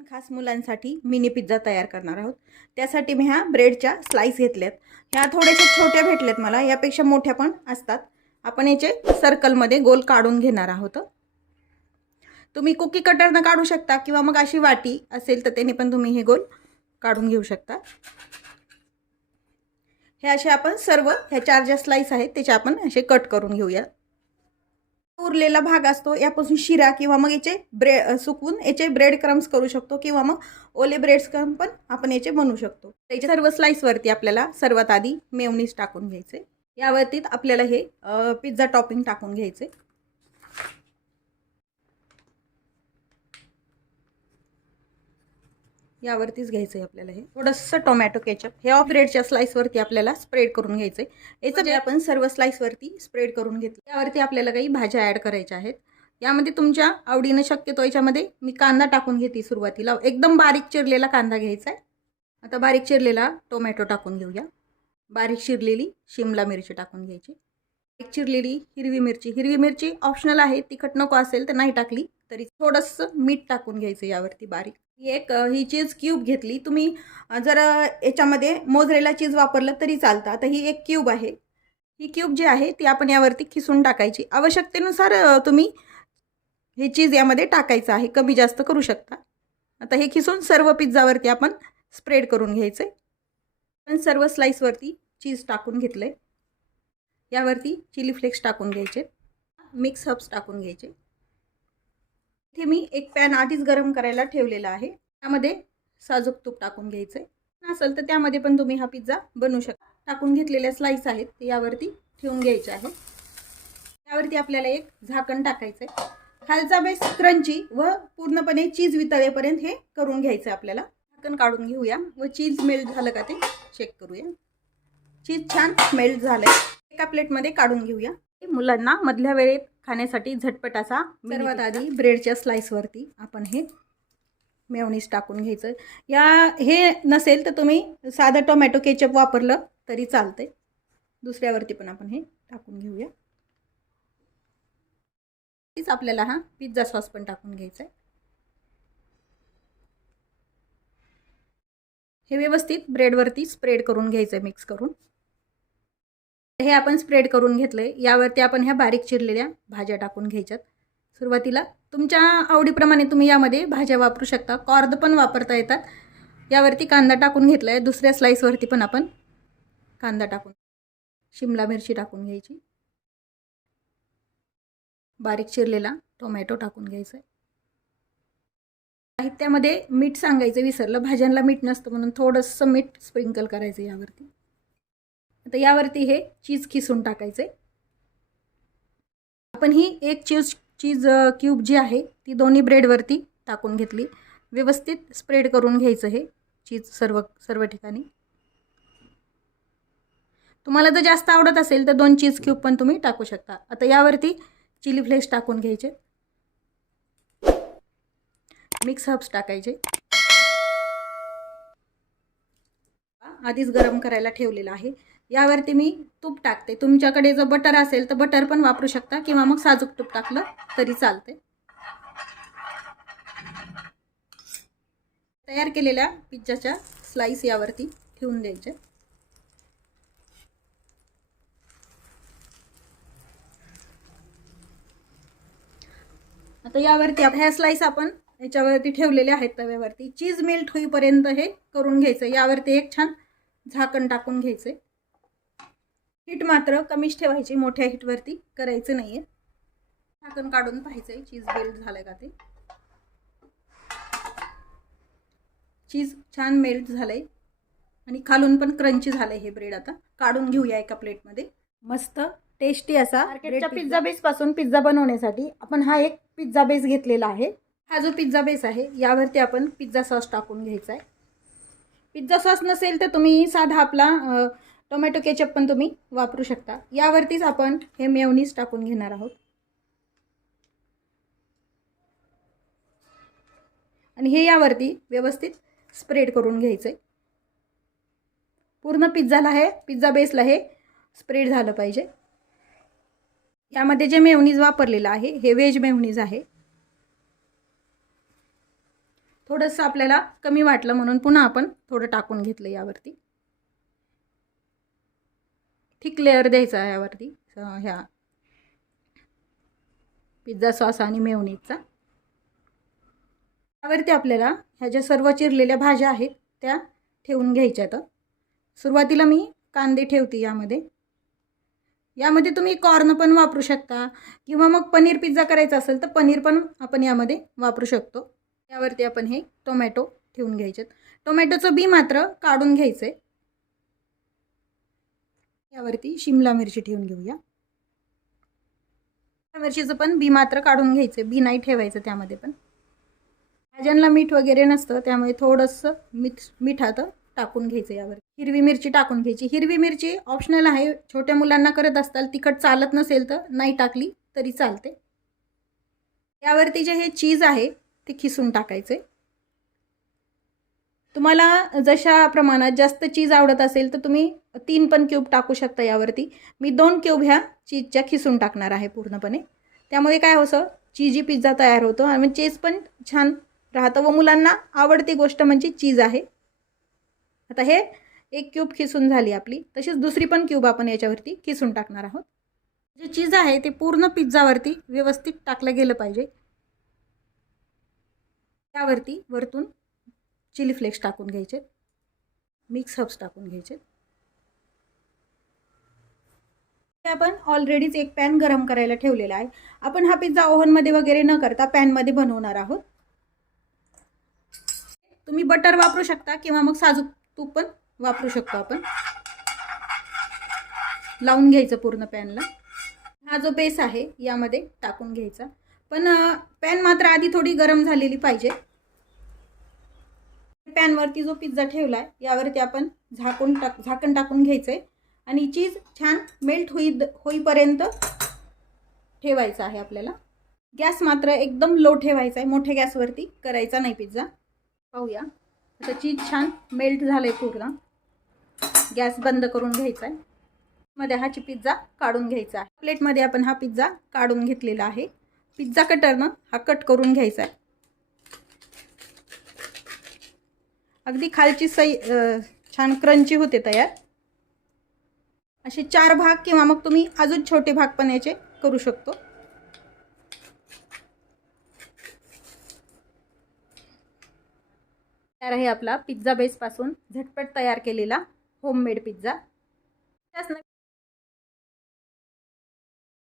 आपण खास मुलांसाठी मिनी पिझ्झा तयार करणार आहोत। त्यासाठी मी ह्या ब्रेडच्या स्लाइस घेतल्यात। ह्या थोड्याशा छोट्या भेटल्यात मला, यापेक्षा मोठ्या पण असतात। आपण याचे सर्कलमध्ये गोल काढून घेणार आहोत। तुम्ही कुकी कटरने काढू शकता किंवा मग अशी वाटी असेल तर त्याने पण तुम्ही हे गोल काढून घेऊ शकता। हे असे आपण सर्व ह्या चार ज्या स्लाइस आहेत त्याचे आपण असे कट करून घेऊया। उरलेला भाग असतो यापासून शिरा किंवा मग याचे ब्रेड सुकवून याचे ब्रेड क्रम्स करू शकतो किंवा मग ओले ब्रेड क्रम्स पण आपण याचे बनवू शकतो। त्याच्या सर्व स्लाइस वरती आपल्याला सर्वात आधी मेयोनीज टाकून घ्यायचे। यावरती आपल्याला हे पिझ्झा टॉपिंग टाकून घ्यायचे। यावरतीच घ्यायचं आपल्याला हे थोडंसं टोमॅटो केचप हे ऑफ ब्रेडच्या स्लाइस वरती आपल्याला स्प्रेड करून घ्यायचे। याचं जे आपण सर्व स्लाइस वरती स्प्रेड करून घेतलं। यावरती आपल्याला काही भाज्या ॲड करायच्या आहेत। यामध्ये तुमच्या आवडीने शक्यतो याच्यामध्ये मी कांदा टाकून घेते। सुरुवातीला एकदम बारीक चिरलेला कांदा घ्यायचा आहे। आता बारीक चिरलेला टोमॅटो टाकून घेऊया। बारीक चिरलेली शिमला मिरची टाकून घ्यायची। बारीक चिरलेली हिरवी मिरची ऑप्शनल आहे, तिखट नको असेल तर नाही टाकली तरी। थोडंसं मीठ टाकून घ्यायचं यावरती बारीक। ही चीज क्यूब घेतली। तुम्ही जर याच्यामध्ये मोझरेला चीज वापरलं तरी चालतं। आता ही एक क्यूब आहे। ही क्यूब जी आहे ती आपण यावरती खिसून टाकायची। आवश्यकतेनुसार तुम्ही हे चीज यामध्ये टाकायचं आहे, कमी जास्त करू शकता। आता हे खिसून सर्व पिझ्झावरती आपण स्प्रेड करून घ्यायचं आहे। पण सर्व स्लाइसवरती चीज टाकून घेतलंय। यावरती चिली फ्लेक्स टाकून घ्यायचे, मिक्स हर्ब्स टाकून घ्यायचे। इथे मी एक पॅन आधीच गरम करायला ठेवलेला आहे। त्यामध्ये साजूक तूप टाकून घ्यायचे। नसेल तर त्यामध्ये पण तुम्ही हा पिझ्झा बनवू शकता। टाकून घेतलेल्या स्लाइस आहेत ते यावरती ठेवून घ्यायचे आहे। यावरती आपल्याला एक झाकण टाकायचं आहे। खालचा बेस क्रंची व पूर्णपणे चीज वितळेपर्यंत हे करून घ्यायचं आपल्याला। झाकण काढून घेऊया व चीज मेल्ट झालं का ते चेक करूया। चीज छान मेल्ट झालंय। एका प्लेटमध्ये काढून घेऊया। मुलांना मधल्या वेळेत खाण्यासाठी झटपट असा सर्वात आधी ब्रेडच्या स्लाइसवरती आपण हे मेयोनीज टाकून घ्यायचं। हे नसेल तर तुम्ही साधं टोमॅटो केचप वापरलं तरी चालतंय। दुसऱ्यावरती पण आपण हे टाकून घेऊया। तीच आपल्याला हा पिझ्झा सॉस पण टाकून घ्यायचा आहे। हे व्यवस्थित ब्रेडवरती स्प्रेड करून घ्यायचं मिक्स करून। हे आपण स्प्रेड करून घेतलंय। यावरती आपण ह्या बारीक चिरलेल्या भाज्या टाकून घ्यायच्यात। सुरुवातीला तुमच्या आवडीप्रमाणे तुम्ही यामध्ये भाज्या वापरू शकता, कॉर्न पण वापरता येतात। यावरती कांदा टाकून घेतलाय। दुसऱ्या स्लाइसवरती पण आपण कांदा टाकून शिमला मिरची टाकून घ्यायची। बारीक चिरलेला टोमॅटो टाकून घ्यायचा। साहित्यामध्ये मीठ सांगायचं विसरलं, भाज्यांना मीठ नसतं म्हणून थोडंसं मीठ स्प्रिंकल करायचं यावरती। आता यावरती हे चीज खिसून टाकायचे। आपण ही एक चीज क्यूब जी आहे ती दोन्ही ब्रेडवरती टाकून घेतली। व्यवस्थित स्प्रेड करून घ्यायचं हे चीज सर्व ठिकाणी। तुम्हाला जर जास्त आवडत असेल तर 2 चीज क्यूब पण तुम्ही टाकू शकता। आता यावरती चिली फ्लेक्स टाकून घ्यायचे, मिक्स हर्ब्स टाकायचे। आधीच गरम करायला ठेवलेला आहे। यावरती मी तूप टाकते। तुमच्याकडे जर बटर असेल तर बटर पण वापरू शकता किंवा मग साजूक तूप टाकलं तरी चालते। तयार केलेल्या पिझ्झाच्या स्लाइस यावरती ठेवून द्यायचे। आता यावरती ह्या स्लाइस आपण याच्यावरती ठेवलेले आहेत तव्यावरती। चीज मेल्ट होईपर्यंत हे करून घ्यायचं। यावरती एक छान झाकण टाकून घ्यायचे। हीट मात्र कमीच ठेवायची, मोठ्या हीटवरती करायचं नाहीये। झाकण काढून पाहायचंय चीज मेल्ट झालंय का ते। चीज छान मेल्ट झालंय आणि खालून पण क्रंची झालंय हे ब्रेड। आता काढून घेऊया एका प्लेटमध्ये। मस्त टेस्टी असा मार्केटच्या पिझ्झा बेस पासून पिझ्झा बनवण्यासाठी आपण हा एक पिझ्झा बेस घेतलेला आहे। हा जो पिझ्झा बेस आहे यावरती आपण पिझ्झा सॉस टाकून घ्यायचा आहे। पिझ्झा सॉस नसेल तर तुम्ही साधा आपला टोमॅटो केचप पण तुम्ही वापरू शकता। यावरतीच आपण हे मेयोनीज टाकून घेणार आहोत आणि हे यावरती व्यवस्थित स्प्रेड करून घ्यायचंय। पूर्ण पिझ्झा बेसला हे स्प्रेड झालं पाहिजे। यामध्ये जे मेयोनीज वापरलेलं आहे हे वेज मेयोनीज आहे। थोडंसं आपल्याला कमी वाटलं म्हणून पुन्हा आपण थोडं टाकून घेतलं यावरती. थिक लेअर द्यायचा आहे यावरती ह्या पिझ्झा सॉस आणि मेयोनीजचा. त्यावरती आपल्याला ह्या ज्या सर्व चिरलेल्या भाज्या आहेत त्या ठेवून घ्यायच्यात. सुरुवातीला मी कांदे ठेवते यामध्ये. यामध्ये तुम्ही कॉर्न पण वापरू शकता किंवा मग पनीर पिझ्झा करायचा असेल तर पनीर पण आपण यामध्ये वापरू शकतो. यावरती आपण हे टोमॅटो ठेवून घ्यायचे. टोमॅटोचं बी मात्र काढून घ्यायचे. यावरती शिमला मिरची ठेवून घेऊया. मिरचीचं पण बी मात्र काढून घ्यायचे, बी नाही ठेवायचं त्यामध्ये. पण भाज्यांना मीठ वगैरे नसतं त्यामुळे थोडंसं मिठात टाकून घ्यायचं. यावर हिरवी मिरची टाकून घ्यायची. हिरवी मिरची ऑप्शनल आहे, छोट्या मुलांना करत असताल तिखट चालत नसेल तर नाही टाकली तरी चालते. यावरती जे हे चीज आहे ते खिसून टाकायचे. तुम्हाला जशा प्रमाणात जास्त चीज आवडत असेल तर तुम्ही 3 पण क्यूब टाकू शकता यावरती. मी 2 क्यूब ह्या चीजच्या खिसून टाकणार आहे पूर्णपणे. त्यामुळे काय होतं, चीजी पिझ्झा तयार होतो आणि चीज पण छान राहतं व मुलांना आवडती गोष्ट म्हणजे चीज आहे. आता हे 1 क्यूब खिसून झाली आपली. तशीच दुसरी पण क्यूब आपण याच्यावरती खिसून टाकणार आहोत. जे चीज आहे ते पूर्ण पिझ्झावरती व्यवस्थित टाकलं गेलं पाहिजे. त्यावरती वरतून चिली फ्लेक्स टाकून घ्यायचे, मिक्स हर्ब्स टाकून घ्यायचे. आपण ऑलरेडीच एक पॅन गरम करायला ठेवलेला आहे. आपण हा पिझ्झा ओव्हनमध्ये वगैरे न करता पॅनमध्ये बनवणार आहोत. तुम्ही बटर वापरू शकता किंवा मग साजूक तूप पण वापरू शकतो आपण. लावून घ्यायचं पूर्ण पॅनला. हा जो बेस आहे यामध्ये टाकून घ्यायचा. पण पॅन मात्र आधी थोडी गरम झालेली पाहिजे. पॅनवरती जो पिझ्झा ठेवलाय यावरती आपण झाकण टाकून घ्यायचंय आणि चीज छान मेल्ट होईपर्यंत ठेवायचं आहे आपल्याला. गॅस मात्र एकदम लो ठेवायचा आहे, मोठ्या गॅसवरती करायचा नाही पिझ्झा. पाहूया आता चीज छान मेल्ट झालंय पूर्ण. गॅस बंद करून घ्यायचा आहे. मध्ये हा पिझ्झा काढून घ्यायचा आहे. प्लेटमध्ये आपण हा पिझ्झा काढून घेतलेला आहे. पिझ्झा कटरनं हा कट करून घ्यायचा आहे. अगदी खालची छान क्रंची होते तयार. असे 4 भाग किंवा मग तुम्ही अजून छोटे भाग पण याचे करू शकतो. तयार आहे आपला पिझ्झा बेस पासून झटपट तयार केलेला होममेड पिझ्झा.